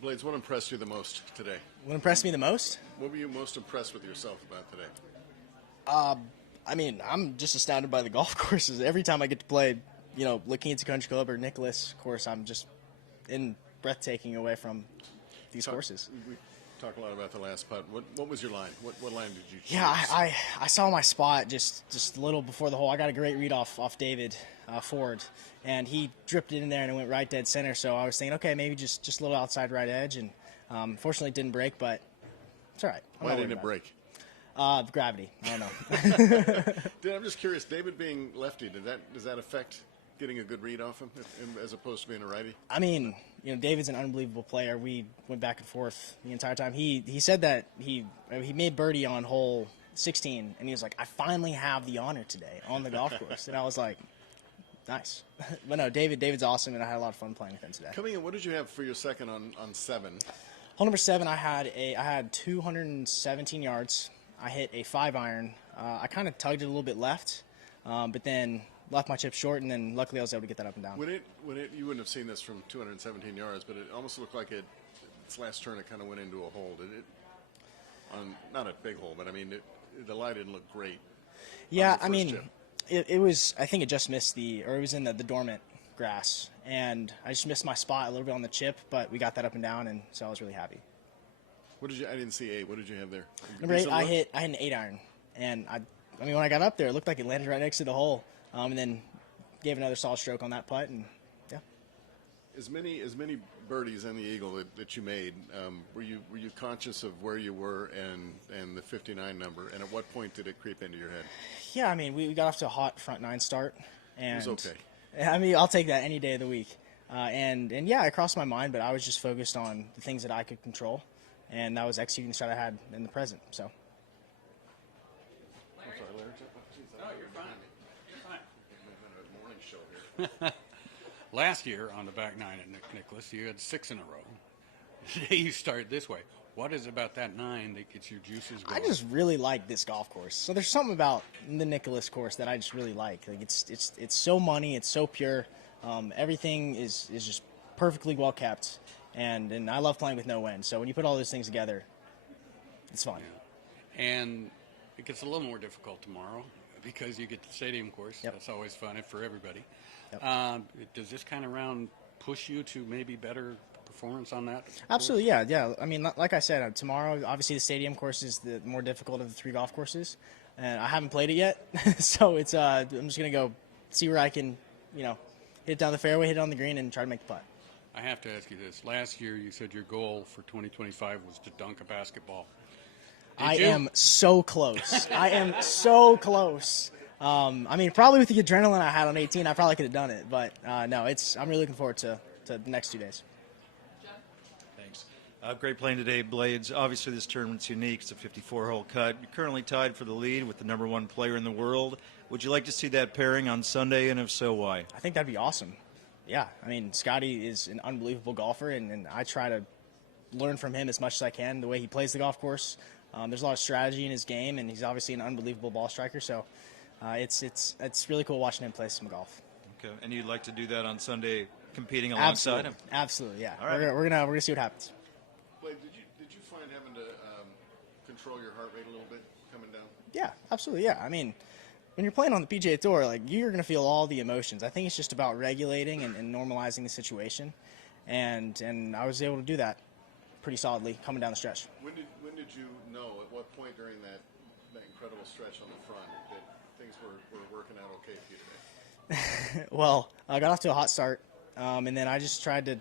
Blades, what impressed you the most today? What impressed me the most? What were you most impressed with yourself about today? I mean, I'm just astounded by the golf courses. Every time I get to play, looking into Country Club or Nicklaus Course, I'm just in breathtaking away from these courses. We talked a lot about the last putt. What was your line? What line did you choose? Yeah, I saw my spot just a little before the hole. I got a great read off David Ford, and he dripped it in there and it went right dead center. So I was thinking, okay, maybe just a little outside right edge, and fortunately it didn't break, but it's all right. Why didn't it break? Gravity. I don't know. I'm just curious. David being lefty, does that affect getting a good read off him as opposed to being a righty? I mean, David's an unbelievable player. We went back and forth the entire time. He said that he made birdie on hole 16, and he was like, I finally have the honor today on the golf course. And I was like, nice. But no, David's awesome, and I had a lot of fun playing with him today. Coming in, what did you have for your second on 7? Hole number 7, I had 217 yards. I hit a 5-iron. I kind of tugged it a little bit left, but then left my chip short, and then luckily I was able to get that up and down. You wouldn't have seen this from 217 yards, but it almost looked like its last turn, it kind of went into a hole. Did it? Not a big hole, but I mean, the lie didn't look great. Yeah, I mean, it was. I think it just missed it was in the dormant grass, and I just missed my spot a little bit on the chip, but we got that up and down, and so I was really happy. I didn't see 8. What did you have there? Number 8, I hit an 8-iron, and I mean, when I got up there, it looked like it landed right next to the hole, and then gave another solid stroke on that putt, and yeah. As many birdies in the eagle that you made, were you conscious of where you were and the 59 number, and at what point did it creep into your head? Yeah, I mean, we got off to a hot front 9 start, and it was okay. I mean, I'll take that any day of the week, and yeah, it crossed my mind, but I was just focused on the things that I could control. And that was executing the shot I had in the present. So. I'm sorry, Larry. No, you're fine. You're fine. Morning show here. Last year on the back 9 at Nicklaus, you had 6 in a row. Today you started this way. What is about that 9 that gets your juices going? I just really like this golf course. So there's something about the Nicklaus course that I just really like. Like it's so money. It's so pure. Everything is just perfectly well kept. And I love playing with no wind. So when you put all those things together, it's fun. Yeah. And it gets a little more difficult tomorrow because you get the stadium course. Yep. That's always fun for everybody. Yep. Does this kind of round push you to maybe better performance on that course? Absolutely, yeah. I mean, like I said, tomorrow, obviously the stadium course is the more difficult of the 3 golf courses. And I haven't played it yet. So it's I'm just going to go see where I can, hit it down the fairway, hit it on the green, and try to make the putt. I have to ask you this. Last year, you said your goal for 2025 was to dunk a basketball. I am so close. I am so close. I mean, probably with the adrenaline I had on 18, I probably could have done it. But no, I'm really looking forward to the next 2 days. Thanks. Great playing today, Blades. Obviously, this tournament's unique. It's a 54-hole cut. You're currently tied for the lead with the #1 player in the world. Would you like to see that pairing on Sunday, and if so, why? I think that'd be awesome. Yeah, I mean, Scottie is an unbelievable golfer, and I try to learn from him as much as I can, the way he plays the golf course. There's a lot of strategy in his game, and he's obviously an unbelievable ball striker, so it's really cool watching him play some golf. Okay, and you'd like to do that on Sunday, competing alongside him? Absolutely, yeah. All right. We're gonna see what happens. Blake, did you find having to control your heart rate a little bit coming down? Yeah, absolutely, yeah. I mean, when you're playing on the PGA Tour, like, you're going to feel all the emotions. I think it's just about regulating and normalizing the situation, and I was able to do that pretty solidly coming down the stretch. When did you know, at what point during that incredible stretch on the front, that things were working out okay for you today? Well, I got off to a hot start, and then I just tried to,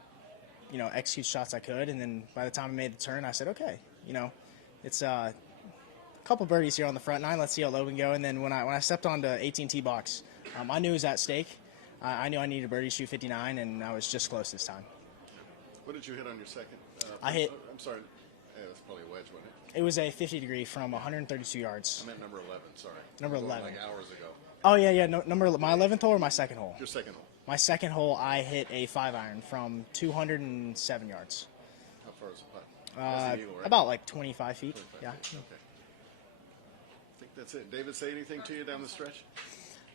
execute shots I could, and then by the time I made the turn, I said, okay, it's couple birdies here on the front 9. Let's see how low we can go. And then when I stepped onto 18 tee box, I knew it was at stake. I knew I needed a birdie to shoot 59, and I was just close this time. What did you hit on your second? I hit. I'm sorry. Yeah, that's probably a wedge, wasn't it? It was a 50 degree from 132 yards. I meant number 11. Sorry. Number 11. Like hours ago. Oh yeah. No, my 11th hole or my second hole? Your second hole. My second hole, I hit a 5-iron from 207 yards. How far is the putt? That's the eagle, right? About like 25 feet. 25 Yeah. feet. Okay. I think that's it. David, say anything to you down the stretch?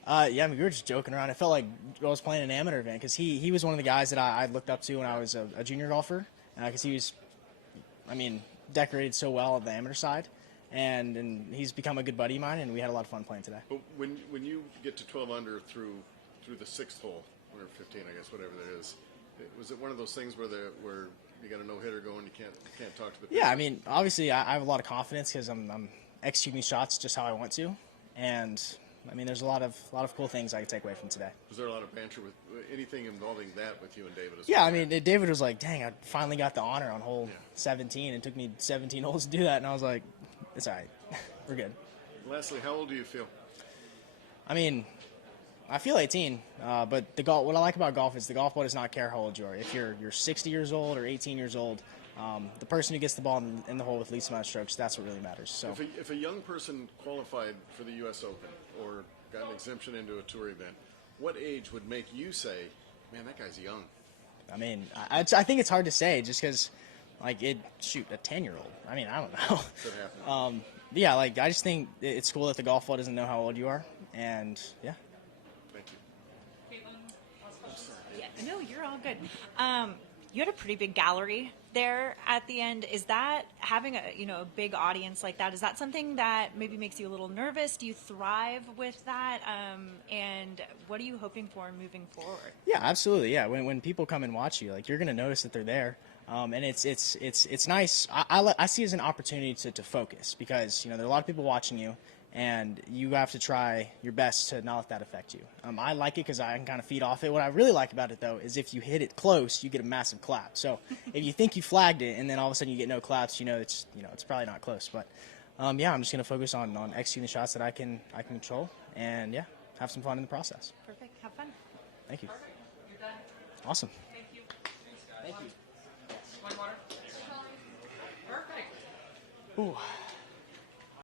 Yeah, I mean, we were just joking around. It felt like I was playing an amateur event because he was one of the guys that I looked up to when I was a junior golfer because he was, I mean, decorated so well on the amateur side, and he's become a good buddy of mine, and we had a lot of fun playing today. But when you get to 12 under through the sixth hole, or 15, I guess, whatever that is, was it one of those things where you got a no hitter going, you can't talk to the pitcher? Yeah, I mean, obviously I have a lot of confidence because I'm executing shots just how I want to, and I mean, there's a lot of cool things I can take away from today. Was there a lot of banter with anything involving that with you and David as well? Yeah, I mean, David was like, dang, I finally got the honor on hole 17. It took me 17 holes to do that, and I was like, it's all right. We're good. Lastly, how old do you feel? I mean, I feel 18, but what I like about golf is the golf ball does not care how old you are. If you're 60 years old or 18 years old, the person who gets the ball in the hole with least amount of strokes, that's what really matters. So, if a young person qualified for the U.S. Open or got an exemption into a tour event, what age would make you say, man, that guy's young? I mean, I think it's hard to say just because, like, a 10-year-old. I mean, I don't know. Could happen. Yeah, like, I just think it's cool that the golf ball doesn't know how old you are, and yeah. Thank you. Yeah, no, you're all good. You had a pretty big gallery there at the end. Is that having a big audience like that? Is that something that maybe makes you a little nervous? Do you thrive with that? And what are you hoping for moving forward? Yeah, absolutely. Yeah, when people come and watch you, like, you're gonna notice that they're there, and it's nice. I see it as an opportunity to focus because there are a lot of people watching you. And you have to try your best to not let that affect you. I like it because I can kind of feed off it. What I really like about it, though, is if you hit it close, you get a massive clap. So if you think you flagged it and then all of a sudden you get no claps, it's probably not close. But yeah, I'm just gonna focus on executing the shots that I can control, and yeah, have some fun in the process. Perfect. Have fun. Thank you. You're done. Awesome. Thank you. Thank you. Plain water. Perfect. Ooh.